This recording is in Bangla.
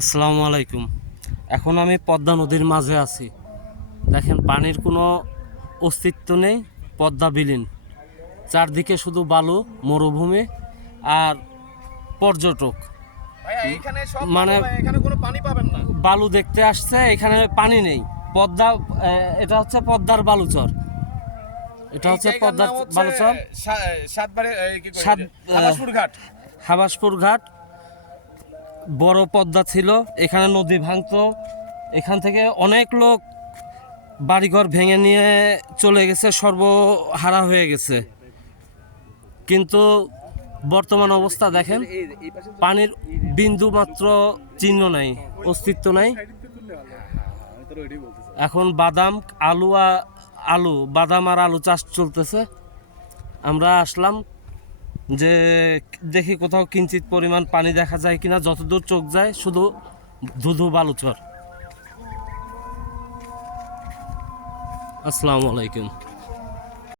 আসসালামু আলাইকুম। এখন আমি পদ্মা নদীর মাঝে আছি। দেখেন পানির কোনো অস্তিত্ব নেই, পদ্মা বিলীন। চারদিকে শুধু বালু, মরুভূমি আর পর্যটক। ভাইয়া এখানে সব মানে বালু ভাই, এখানে কোনো পানি পাবেন না। বালু দেখতে আসছে, এখানে পানি নেই। পদ্মা এটা হচ্ছে পদ্মার বালুচর। এটা এই হচ্ছে জায়গার পদ্মার নাম হচ্ছে বালুচর। সাতবারে কি কই সাত হাবাসপুর ঘাট। হাবাসপুর ঘাট। বড় পদ্মা ছিল, এখানে নদী ভাঙতো। এখান থেকে অনেক লোক বাড়িঘর ভেঙে নিয়ে চলে গেছে, সর্বহারা হয়ে গেছে। কিন্তু বর্তমান অবস্থা দেখেন, পানির বিন্দু মাত্র চিহ্ন নাই, অস্তিত্ব নাই। এখন বাদাম, বাদাম আর আলু চাষ চলতেছে। আমরা আসলাম যে দেখি কোথাও কিঞ্চিত পরিমাণ পানি দেখা যায় কিনা। যতদূর চোখ যায় শুধু ধুধু বালুচর। আসসালামু আলাইকুম।